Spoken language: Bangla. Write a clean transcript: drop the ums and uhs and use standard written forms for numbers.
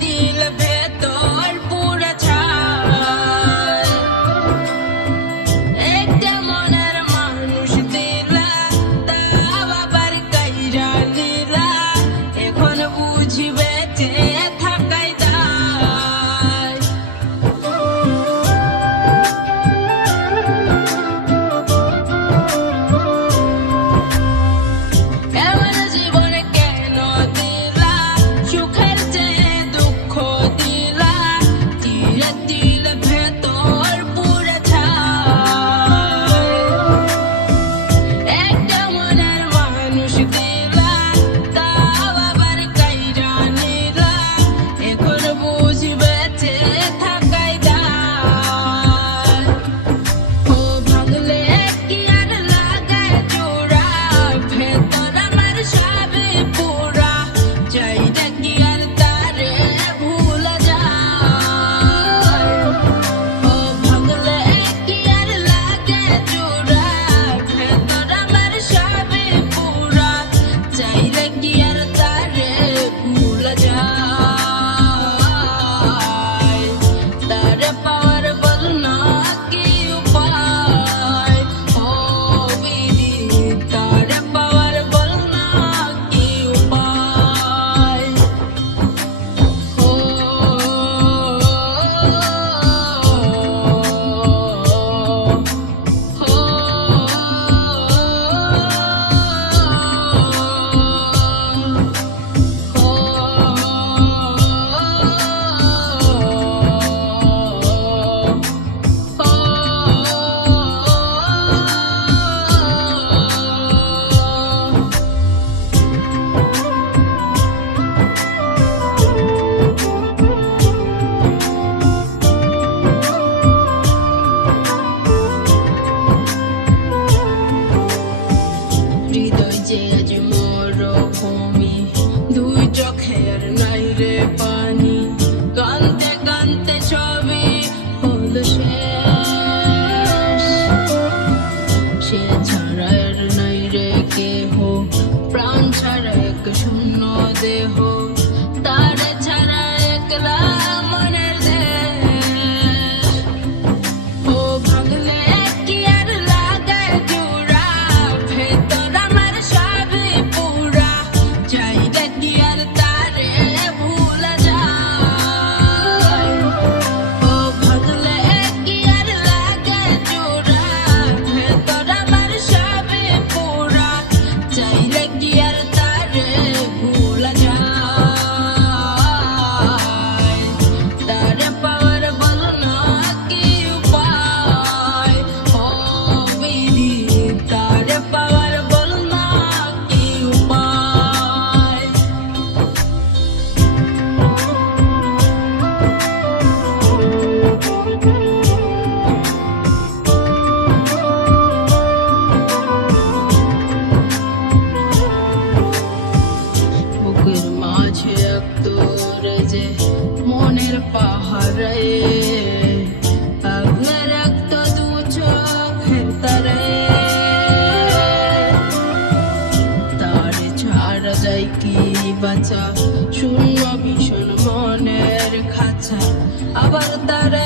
দিল ভেতর পুরা ছাই একটা মনের মানুষ দিলা তাও আবার কাইরা নিলা এখন বুঝি বেঁচে থাকাই দায় এমন জীবন কেন দিলা সুখের চেয়ে দুঃখ দিলা দিলে দিল ভেতর পুরা ছাই একটা মনের মানুষ দিলা তাও আবার কাইরা নিলা এখন বুঝি বেঁচে থাকাই দায় ও ভাঙলে কি আর লাগায় জোড়া ভেতর আমার সবে পুরা চাইটা কি আর তারে ভুলা যায় ও ভাঙলে কি আর লাগে জোড়া ভেতর আমার সবে পুরা চাইলে কি আর তারে ভুলা যায় তারে পাওয়ার বল না কি উপায় ও বিধি তারে পাওয়ার বল না কি উপায় ও হৃদয় যে আজ মরুভূমি দুই চোখের নাই রে পানি কানতে কানতে সবই হল শেষ সে ছাড়া আর নাই রে কেহ প্রাণ ছাড়া এক শূন্য দেহ তারে ছাড়া একলা মনের দেশ ও ভাঙলে কি আর লাগায় জোড়া ভেতর আমার সবে পুরা চাইটা কি আর তারে ভুলা যায় ও ভাঙলে কি আর লাগায় জোড়া ভেতর আমার সবে পুরা চাইলে কি আর তারে ভুলা যায় তারে পাওয়ার বল না কি উপায় ও বিধি তারে পাওয়ার বল না কি উপায় বুকের মাঝে এক তোরে যে মনের পাহাড়ে আগলে রক্ত দু চোখের তারে তারে ছাড়া যায় কি বাঁচা শূন্য ভীষণ মনের খাঁচা আবার তারে